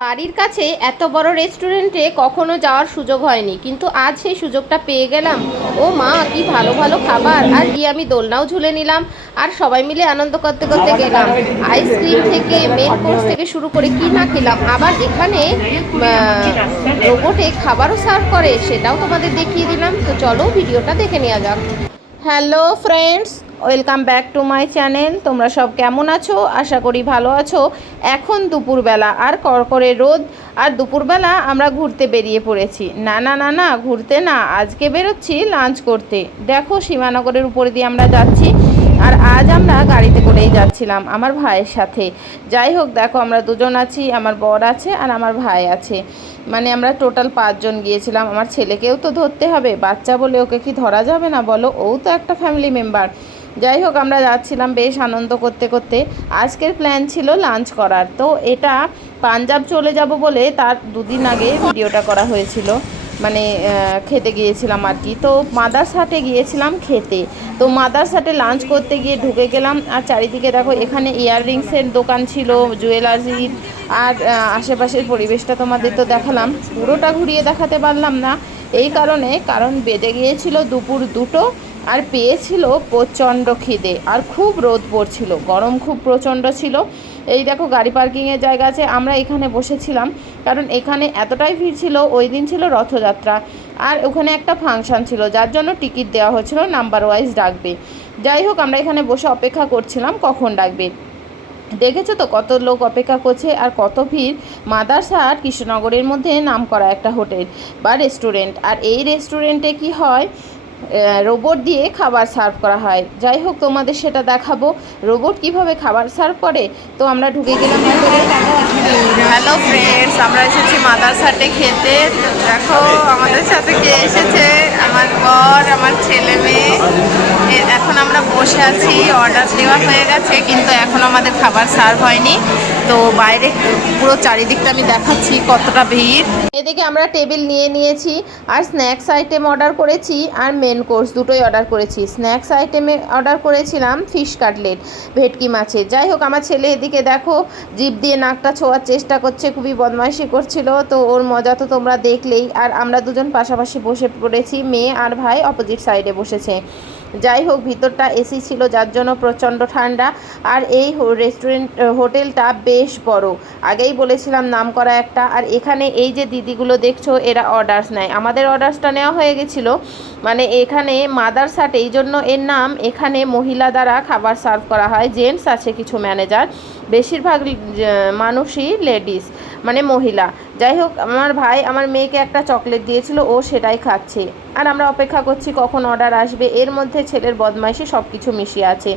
বাড়ির কাছে এত বড় রেস্টুরেন্টে কখনো যাওয়ার সুযোগ হয়নি, কিন্তু আজ সেই সুযোগটা পেয়ে গেলাম। ও মা, কি ভালো ভালো খাবার! আর গিয়ে আমি দোলনাও ঝুলে নিলাম, আর সবাই মিলে আনন্দ করতে করতে গেলাম। আইসক্রিম থেকে মেন কোর্স থেকে শুরু করে কি না খেলাম। আবার এখানে রোবটে খাবারও সার্ভ করে, সেটাও তোমাদের দেখিয়ে দিলাম। তো চলো ভিডিওটা দেখে নেওয়া যাক। Hello friends, welcome back to my channel. তোমরা সব কেমন আছো? আশা করি ভালো আছো। এখন দুপুরবেলা আর কড়কড়ে রোদ, আর দুপুরবেলা আমরা ঘুরতে বেরিয়ে পড়েছি। না না না না, ঘুরতে না, আজকে বেরোচ্ছি লাঞ্চ করতে। দেখো সীমানগরের উপরে দিয়ে আমরা যাচ্ছি, আর আজ আমরা গাড়িতে করেই যাচ্ছিলাম আমার ভাইয়ের সাথে। যাই হোক, দেখো আমরা দুজন আছি, আমার বর আছে আর আমার ভাই আছে। মানে আমরা টোটাল 5 জন গিয়েছিলাম। আমার ছেলেকেও তো ধরতে হবে, বাচ্চা বলে ওকে কি ধরা যাবে না বলো? ও তো একটা ফ্যামিলি মেম্বার। যাই হোক, আমরা যাচ্ছিলাম বেশ আনন্দ করতে করতে। আজকের প্ল্যান ছিল লাঞ্চ করার। তো এটা পাঞ্জাব চলে যাব বলে তার 2 দিন আগে ভিডিওটা করা হয়েছিল। মানে খেতে গিয়েছিলাম আর কি। তো মাদার্স হাটে গিয়েছিলাম খেতে। তো মাদার্স হাটে লাঞ্চ করতে গিয়ে ঢুকে গেলাম, আর চারিদিকে দেখো এখানে ইয়াররিংসের দোকান ছিল, জুয়েলারির, আর আশেপাশের পরিবেশটা তোমাদের তো দেখালাম। পুরোটা ঘুরিয়ে দেখাতে পারলাম না এই কারণ বেজে গিয়েছিল দুপুর 2টো, আর পেয়েছিল প্রচণ্ড খিদে, আর খুব রোদ পড়ছিল, গরম খুব প্রচণ্ড ছিল। এই দেখো গাড়ি পার্কিংয়ের জায়গা আছে, আমরা এখানে বসেছিলাম কারণ এখানে এতটাই ভিড় ছিল। ওই দিন ছিল রথযাত্রা, আর ওখানে একটা ফাংশান ছিল, যার জন্য টিকিট দেওয়া হয়েছিল নাম্বার ওয়াইজ ডাকবে। যাই হোক, আমরা এখানে বসে অপেক্ষা করছিলাম কখন ডাকবে। দেখেছো তো কত লোক অপেক্ষা করছে আর কত ভিড়। মাদার্স হাট কৃষ্ণনগরের মধ্যে নামকরা একটা হোটেল বা রেস্টুরেন্ট, আর এই রেস্টুরেন্টে কি হয়, রোবট দিয়ে খাবার সার্ভ করা হয়। যাই হোক, তোমাদের সেটা দেখাবো রোবট কিভাবে খাবার সার্ভ করে। তো আমরা ঢুকে গেলাম ভিতরে। হ্যালো ফ্রেন্ডস, আমরা এসেছি মাদার্স হাটে খেতে। দেখো আমাদের সাথে কে এসেছে, আমার বর, আমার ছেলে মেয়ে। এখন আমরা বসে আছি, অর্ডার দেওয়া হয়ে গেছে, কিন্তু এখন আমাদের খাবার সার্ভ হয়নি। তো বাইরে পুরো চারিদিকটা আমি দেখাচ্ছি কতটা ভিড়। এদিকে আমরা টেবিল নিয়ে নিয়েছি, আর স্ন্যাক্স আইটেম অর্ডার করেছি, আর মেন কোর্স দুটোই অর্ডার করেছি। স্ন্যাক্স আইটেমে অর্ডার করেছিলাম ফিশ কাটলেট, ভেটকি মাছের। যাই হোক, আমার ছেলে এদিকে দেখো জিভ দিয়ে নাকটা ছোঁয়ার চেষ্টা করছে, খুবই বদমাইশি করছিল। তো ওর মজা তো তোমরা দেখলেই। আর আমরা দুজন পাশাপাশি বসে পড়েছি, মেয়ে আর ভাই অপোজিট সাইডে বসেছে। যাই হোক, ভিতরটা এসি ছিল, যার জন্য প্রচণ্ড ঠান্ডা। আর এই হোটেলটা বেশ বড়, আগেই বলেছিলাম নামকরা একটা। আর এখানে এই যে দিদিগুলো দেখছো, এরা অর্ডার্স নেয়। আমাদের অর্ডার্সটা নেওয়া হয়ে গেছিলো। মানে এখানে মাদার্স হাট এই জন্য এর নাম। এখানে মহিলা দ্বারা খাবার সার্ভ করা হয়, জেন্টস আছে কিছু ম্যানেজার, বেশিরভাগ মানুষই লেডিস, মানে মহিলা। যাই হোক, আমার ভাই আমার মেয়েকে একটা চকলেট দিয়েছিল, ও সেটাই খাচ্ছে। আর আমরা অপেক্ষা করছি কখন অর্ডার আসবে। এর মধ্যে ছেলের বদমাইশি সব কিছু মিশিয়ে আছে।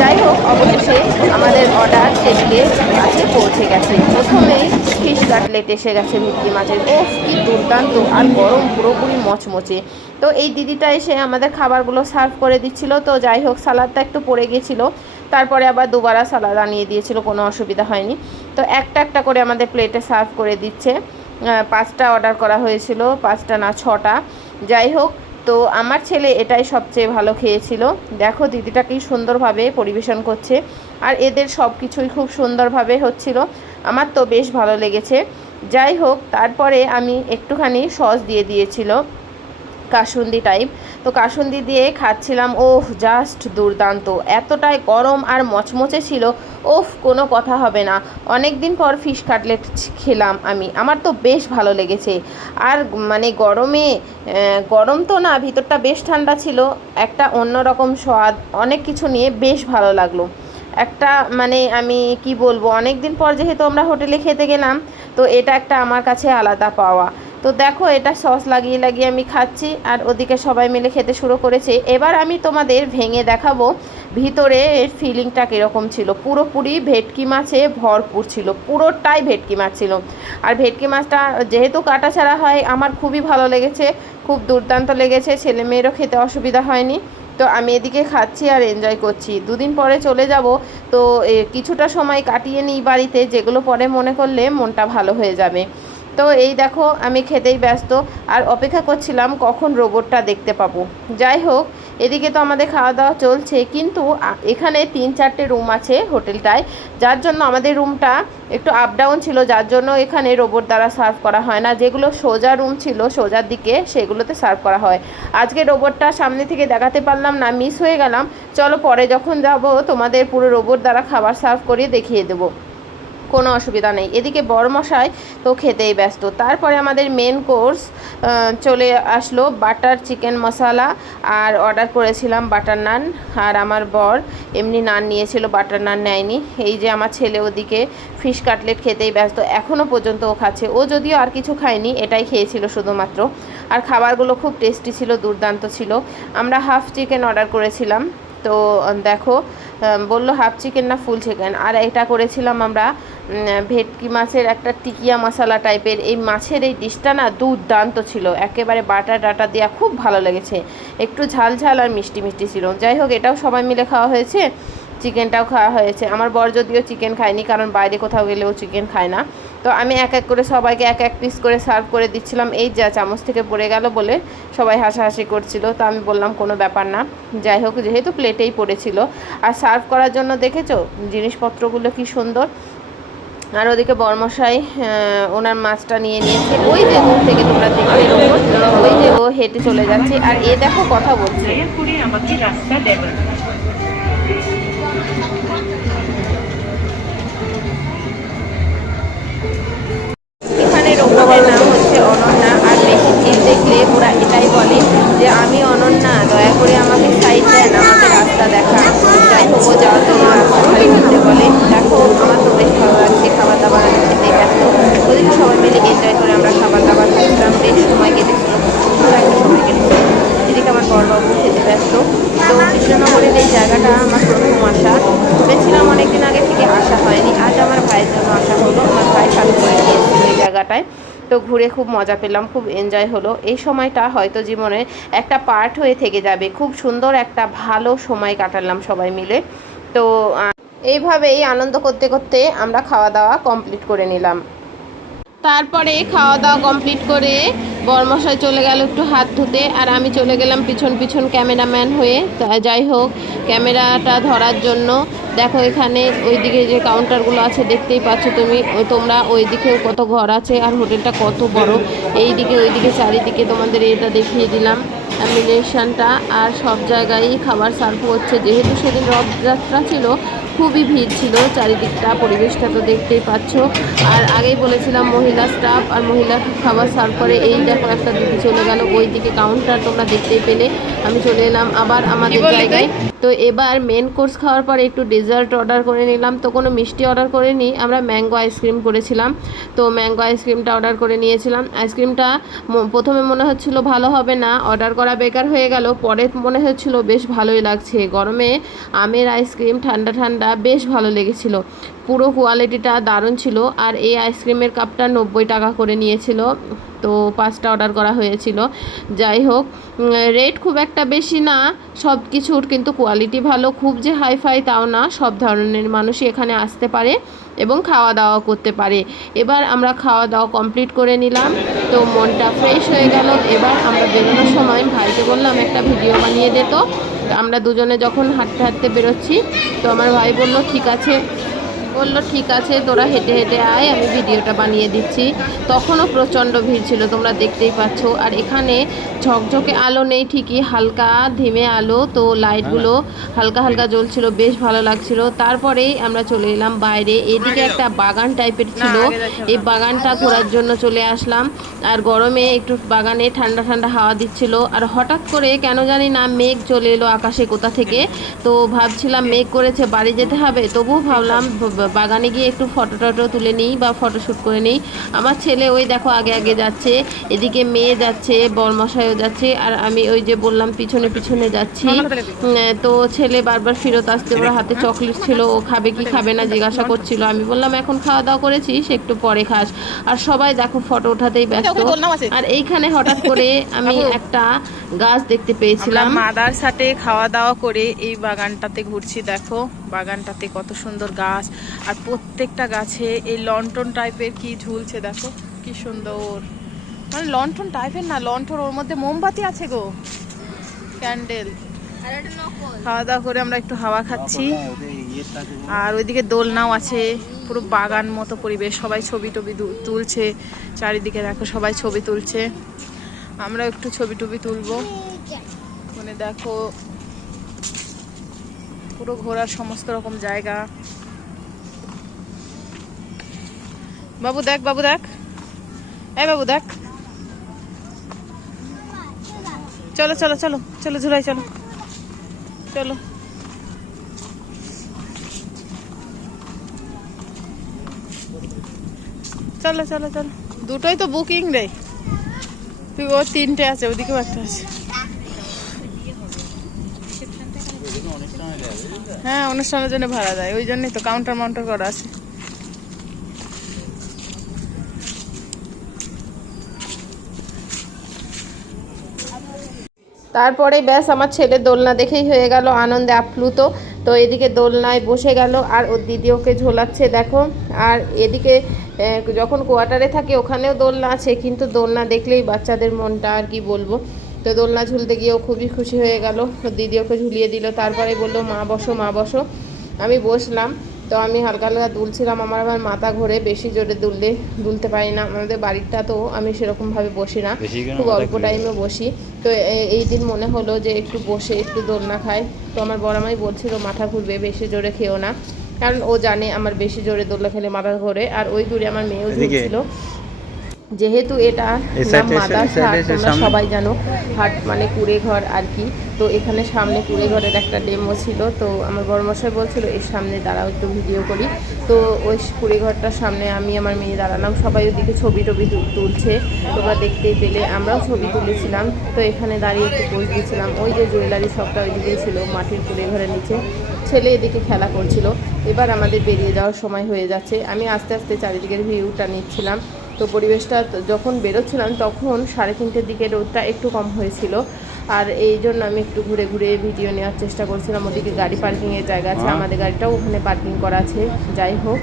যাই হোক, অবশেষে আমাদের অর্ডার টেবিলের কাছে পৌঁছে গেছে। প্রথমেই ফিশ কাটলেট এসে গেছে ভেটকি মাছের। ওফ, কি দুর্দান্ত, আর গরম, পুরোপুরি মচমচে। তো এই দিদিটা এসে আমাদের খাবারগুলো সার্ভ করে দিচ্ছিল। তো যাই হোক, সালাদটা একটু পড়ে গেছিলো, তারপরে আবার দুবারা সালাদ আনিয়ে দিয়েছিল, কোনো অসুবিধা হয়নি। তো একটা একটা করে আমাদের প্লেটে সার্ভ করে দিচ্ছে। 5টা অর্ডার করা হয়েছিল, 5টা না 6টা। যাই হোক, তো আমার ছেলে এটাই সবচেয়ে ভালো খেয়েছিল। দেখো দিদিটা কি সুন্দরভাবে পরিবেশন করছে, আর এদের সব কিছুই খুব সুন্দরভাবে হচ্ছিল। আমার তো বেশ ভালো লেগেছে। যাই হোক, তারপরে আমি একটুখানি সস দিয়ে দিয়েছিল, কাসুন্দি টাইপ। তো কাসুন্দি দিয়ে খাচ্ছিলাম, ওহ জাস্ট দুর্দান্ত, এতটাই গরম আর মচমচে ছিল। ওফ, কোনো কথা হবে না। অনেক দিন পর ফিশ কাটলেট খেলাম আমি, আমার তো বেশ ভালো লেগেছে। আর মানে গরমে, গরম তো না, ভিতরটা বেশ ঠান্ডা ছিল, একটা অন্যরকম স্বাদ, অনেক কিছু নিয়ে বেশ ভালো লাগলো। একটা মানে আমি কি বলবো, অনেক দিন পর যেহেতু আমরা হোটেলে খেতে গেলাম, তো এটা একটা আমার কাছে আলাদা পাওয়া। তো দেখো, এটা সস লাগিয়ে লাগিয়ে আমি খাচ্ছি, আর ওদিকে সবাই মিলে খেতে শুরু করেছে। এবার আমি তোমাদের ভেঙে দেখাবো ভিতরে এর ফিলিংটা কীরকম ছিল। পুরোপুরি ভেটকি মাছে ভরপুর ছিল, পুরোটাই ভেটকি মাছ ছিল। আর ভেটকি মাছটা যেহেতু কাটা ছাড়া হয়, আমার খুবই ভালো লেগেছে, খুব দুর্দান্ত লেগেছে। ছেলে মেয়েরও খেতে অসুবিধা হয়নি। তো আমি এদিকে খাচ্ছি আর এনজয় করছি। 2 দিন পরে চলে যাব, তো কিছুটা সময় কাটিয়ে নিই বাড়িতে, যেগুলো পরে মনে করলে মনটা ভালো হয়ে যাবে। তো এই দেখো, আমি খেতেই ব্যস্ত, আর অপেক্ষা করছিলাম কখন রোবটটা দেখতে পাবো। যাই হোক, এদিকে তো আমাদের খাওয়া দাওয়া চলছে, কিন্তু এখানে 3-4টে রুম আছে হোটেলটায়, যার জন্য আমাদের রুমটা একটু আপ ডাউন ছিল, যার জন্য এখানে রোবট দ্বারা সার্ভ করা হয় না। যেগুলো সোজা রুম ছিল সোজার দিকে সেগুলোতে সার্ভ করা হয়। আজকে রোবটটা সামনে থেকে দেখাতে পারলাম না, মিস হয়ে গেলাম। চলো পরে যখন যাব তোমাদের পুরো রোবট দ্বারা খাবার সার্ভ করে দেখিয়ে দেবো, কোনো অসুবিধা নেই। এদিকে বড়মশাই তো খেতেই ব্যস্ত। তারপরে আমাদের মেন কোর্স চলে আসলো, বাটার চিকেন মশলা, আর অর্ডার করেছিলাম বাটার নান। আর আমার বর এমনি নান নিয়েছিল, বাটার নান নেয়নি। এই যে আমার ছেলে ওদিকে ফিশ কাটলেট খেতেই ব্যস্ত, এখনও পর্যন্ত ও খাচ্ছে। ও যদিও আর কিছু খায়নি, এটাই খেয়েছিল শুধুমাত্র। আর খাবারগুলো খুব টেস্টি ছিল, দুর্দান্ত ছিল। আমরা হাফ চিকেন অর্ডার করেছিলাম, তো দেখো বললো হাফ চিকেন না ফুল চিকেন। আর এটা করেছিলাম আমরা ভেটকি মাছের একটা টিকিয়া মশলা টাইপের। এই মাছের এই ডিশটা না দুর্দান্ত ছিল, একেবারে বাটা টাটা দেওয়া, খুব ভালো লেগেছে। একটু ঝাল ঝাল আর মিষ্টি মিষ্টি ছিল। যাই হোক, এটাও সবাই মিলে খাওয়া হয়েছে, চিকেনটাও খাওয়া হয়েছে। আমার বর যদিও চিকেন খায়নি, কারণ বাইরে কোথাও গেলেও চিকেন খায় না। তো আমি এক এক করে সবাইকে এক এক পিস করে সার্ভ করে দিচ্ছিলাম। এই যা চামচ থেকে পড়ে গেল বলে সবাই হাসাহাসি করছিল, তো আমি বললাম কোনো ব্যাপার না। যাই হোক, যেহেতু প্লেটেই পড়েছিল। আর সার্ভ করার জন্য দেখেছো জিনিসপত্রগুলো কি সুন্দর। আর ওদিকে বরমশাই ওনার মাছটা নিয়ে নিয়েছে। ওই যে দূর থেকে তোমরা দেখলে ওই যে ও হেঁটে চলে যাচ্ছে, আর এ দেখো কথা বলছে। এখানে রোবটের নাম হচ্ছে অনন্যা। আর বেশি ভিড় দেখলে ওরা এটাই বলে যে আমি অনন্যা, দয়া করে আমাকে সাইড দেন, আমাকে রাস্তা দেখা। যাই হোক, ও যাওয়ার জন্য রাস্তা খালি করতে বলে। দেখো, আমার তো বেশ ভালো লাগছে, খাবার দাবার আমি খেতে ব্যস্ত। ওদিকে সবাই মিলে এনজয় করে আমরা খাবার দাবার খাচ্ছিলাম, বেশ সময় কেটেছিল, খুব সুন্দর একটা সময় কেটেছিল। এদিকে আমার বড়বাবু খেতে ব্যস্ত। তো কৃষ্ণনগরের এই জায়গাটা আমার প্রথম আসা, ভেবেছিলাম অনেকদিন আগে থেকে আসা হয়নি। আজ আমার ভাইয়ের জন্য আসা হলো, আমার ভাই সাথে করে নিয়েছিল এই জায়গাটায়। তো ঘুরে খুব মজা পেলাম, খুব এনজয় হলো। এই সময়টা হয়তো জীবনের একটা পার্ট হয়ে থেকে যাবে। খুব সুন্দর একটা ভালো সময় কাটালাম সবাই মিলে। তো এইভাবেই আনন্দ করতে করতে আমরা খাওয়া দাওয়া কমপ্লিট করে নিলাম। তারপরে খাওয়া দাওয়া কমপ্লিট করে বরমশাই চলে গেল একটু হাত ধুতে, আর আমি চলে গেলাম পিছন পিছন ক্যামেরাম্যান হয়ে। যাই হোক, ক্যামেরাটা ধরার জন্য দেখো এখানে ওইদিকে যে কাউন্টারগুলো আছে দেখতেই পাচ্ছ তোমরা ওইদিকেও কত ঘর আছে, আর হোটেলটা কত বড়। এইদিকে ওইদিকে চারিদিকে তোমাদের এটা দেখিয়ে দিলাম লেমিনেশনটা। আর সব জায়গায় খাবার সার্ভ হচ্ছে, যেহেতু সেদিন রথযাত্রা ছিল, খুবই ভিড় ছিল চারিদিকটা, পরিবেশটা তো দেখতেই পাচ্ছ। আর আগেই বলেছিলাম মহিলা স্টাফ আর মহিলা খাবার সার্ভ করে। এই দেখো একটা দিদি চলে গেল, ওই দিকে কাউন্টার তোমরা দেখতেই পেলে। আমি চলে এলাম আবার আমাদের জায়গায়। তো এবার মেন কোর্স খাওয়ার পরে একটু ডেজার্ট অর্ডার করে নিলাম। তো কোনো মিষ্টি অর্ডার করে নিই, আমরা ম্যাঙ্গো আইসক্রিম করেছিলাম। তো ম্যাঙ্গো আইসক্রিমটা অর্ডার করে নিয়েছিলাম। আইসক্রিমটা প্রথমে মনে হচ্ছিল ভালো হবে না, অর্ডার করা বেকার হয়ে গেল। পরে মনে হচ্ছিল বেশ ভালোই লাগছে, গরমে আমের আইসক্রিম ঠান্ডা ঠান্ডা, বেশ ভালো লেগেছিল। পুরো কোয়ালিটিটা দারুণ ছিল। আর এই আইসক্রিমের কাপটা 90 টাকা করে নিয়েছিল। তো 5টা অর্ডার করা হয়েছিল। যাই হোক, রেট খুব একটা বেশি না সব কিছুর, কিন্তু কোয়ালিটি ভালো। খুব যে হাইফাই তাও না, সব ধরনের মানুষই এখানে আসতে পারে এবং খাওয়া দাওয়া করতে পারে। এবার আমরা খাওয়া দাওয়া কমপ্লিট করে নিলাম, তো মনটা ফ্রেশ হয়ে গেল। এবার আমরা বেরোনোর সময় ভাইকে বললাম একটা ভিডিও বানিয়ে দে। তো আমরা দুজনে যখন হাঁটতে হাঁটতে বেরোচ্ছি, তো আমার ভাই বললো ঠিক আছে তোরা হেঁটে হেঁটে আয়, আমি ভিডিওটা বানিয়ে দিচ্ছি। তখনও প্রচণ্ড ভিড় ছিল, তোমরা দেখতেই পাচ্ছ। আর এখানে ঝকঝকে আলো নেই ঠিকই, হালকা ধিমে আলো, তো লাইটগুলো হালকা হালকা জ্বলছিল, বেশ ভালো লাগছিল। তারপরেই আমরা চলে এলাম বাইরে। এদিকে একটা বাগান টাইপের ছিল, এই বাগানটা ঘোরার জন্য চলে আসলাম। আর গরমে একটু বাগানে ঠান্ডা ঠান্ডা হাওয়া দিচ্ছিল। আর হঠাৎ করে কেন জানি না মেঘ চলে এলো আকাশে কোথা থেকে। তো ভাবছিলাম মেঘ করেছে, বাড়ি যেতে হবে, তবুও ভাবলাম বাগানে গিয়ে একটু ফটো টটো তুলে নিই বা ফটোশ্যুট করে নিই। আমার ছেলে ওই দেখো আগে আগে যাচ্ছে, এদিকে মেয়ে যাচ্ছে, বরমশাইও যাচ্ছে, আর আমি ওই যে বললাম পিছনে পিছনে যাচ্ছি। তো ছেলে বারবার ফেরত আসতে, ওর হাতে চকলেট ছিল, ও খাবে কি খাবে না জিজ্ঞাসা করছিল। আমি বললাম এখন খাওয়া দাওয়া করেছিস, একটু পরে খাস। আর সবাই দেখো ফটো ওঠাতেই ব্যস্ত। আর এইখানে হঠাৎ করে আমি একটা গাছ দেখতে পেয়েছিলাম। মাদার সাথে খাওয়া দাওয়া করে এই বাগানটাতে ঘুরছি। দেখো বাগানটাতে কত সুন্দর গাছ, আর প্রত্যেকটা গাছে এই লন্ঠন টাইপের কি ঝুলছে, দেখো কি সুন্দর। মানে লন্ঠন টাইপের না, লন্ঠন, ওর মধ্যে মোমবাতি আছে গো, ক্যান্ডেল। খাওয়া দাওয়া করে আমরা একটু হাওয়া খাচ্ছি। আর ওইদিকে দোলনাও আছে, পুরো বাগান মতো পরিবেশ, সবাই ছবি টবি তুলছে। চারিদিকে দেখো সবাই ছবি তুলছে, আমরা একটু ছবি টবি তুলবো। মানে দেখো পুরো ঘোরার সমস্ত রকম জায়গা। বাবু দেখ, বাবু দেখ, এই বাবু দেখ, চলো চলো চলো চলো ঝুলাই চলো চলো। চলো চলো চলো, দুটোই তো বুকিং রে, তুই ওর 3টে আছে, ওইদিকেও একটা আছে। হ্যাঁ, অনুষ্ঠানের জন্য ভাড়া দেয়, ওই জন্যই তো কাউন্টার মাউন্টার করা আছে। তারপরে ব্যাস আমার ছেলের দোলনা দেখেই হয়ে গেল আনন্দে আপ্লুত। তো এদিকে দোলনায় বসে গেল আর ওর দিদি ওকে ঝোলাচ্ছে দেখো। আর এদিকে যখন কোয়ার্টারে থাকে ওখানেও দোলনা আছে, কিন্তু দোলনা দেখলেই বাচ্চাদের মনটা আর কি বলবো। তো দোলনা ঝুলতে গিয়েও খুবই খুশি হয়ে গেল, ওর দিদি ওকে ঝুলিয়ে দিল। তারপরে বললো মা বসো মা বসো, আমি বসলাম। তো আমি হালকা হালকা দুলছিলাম, আমার আবার মাথা ঘোরে, বেশি জোরে দুলতে পারি না। আমাদের বাড়িটা তো আমি সেরকমভাবে বসি না, খুব অল্প টাইমে বসি। তো এই দিন মনে হলো যে একটু বসে একটু দোলনা খাই। তো আমার বড় মাই বলছিল মাথা ঘুরবে, বেশি জোরে খেও না, কারণ ও জানে আমার বেশি জোরে দোলনা খেলে মাথা ঘোরে। আর ওই দূরে আমার মেয়েও ঝুলছিল। যেহেতু এটা নাম মাদার্স হাট, তোমরা সবাই জানো হাট মানে কুড়ে ঘর আর কি। তো এখানে সামনে কুড়ে ঘরের একটা ডেমো ছিল। তো আমার বড়মশাই বলছিল এর সামনে দাঁড়াও একটু ভিডিও করি। তো ওই কুড়ে ঘরটার সামনে আমি আমার মেয়ে দাঁড়ালাম, সবাই ওদিকে ছবি টবি তুলছে, তোমরা দেখতেই পেলে। আমরাও ছবি তুলেছিলাম। তো এখানে দাঁড়িয়ে একটু পোজ দিয়েছিলাম। ওই যে জুয়েলারি শপটা ওইদিকেই ছিল, মাটির কুড়ে ঘরের নিচে। ছেলে এদিকে খেলা করছিল। এবার আমাদের বেরিয়ে যাওয়ার সময় হয়ে যাচ্ছে। আমি আস্তে আস্তে চারিদিকের ভিউটা নিচ্ছিলাম। তো পরিবেশটা যখন বেরোচ্ছিলাম তখন 3:30 দিকে রোদটা একটু কম হয়েছিল। আর এই জন্য আমি একটু ঘুরে ঘুরে ভিডিও নেওয়ার চেষ্টা করছিলাম। ওদিকে গাড়ি পার্কিংয়ের জায়গা আছে, আমাদের গাড়িটাও ওখানে পার্কিং করা আছে। যাই হোক,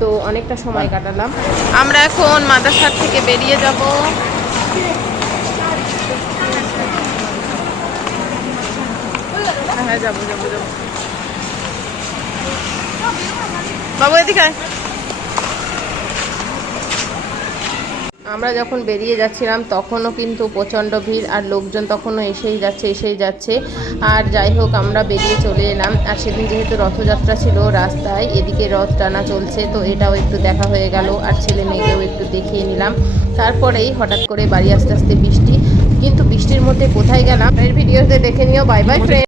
তো অনেকটা সময় কাটালাম। আমরা এখন মাদারহাট থেকে বেরিয়ে যাব। হ্যাঁ যাবো যাবো যাবো। বাবু এদিকে আয়। আমরা যখন বেরিয়ে যাচ্ছিলাম তখনও কিন্তু প্রচণ্ড ভিড়, আর লোকজন তখনও এসেই যাচ্ছে। আর যাই হোক, আমরা বেরিয়ে চলে এলাম। আর সেদিন যেহেতু রথযাত্রা ছিল, রাস্তায় এদিকে রথ টানা চলছে, তো এটাও একটু দেখা হয়ে গেল। আর ছেলে মেয়েকেও একটু দেখিয়ে নিলাম। তারপরেই হঠাৎ করে বাড়ি আস্তে আস্তে বৃষ্টি, কিন্তু বৃষ্টির মধ্যে কোথায় গেলাম এর ভিডিওতে দেখে নিও। Bye bye friend.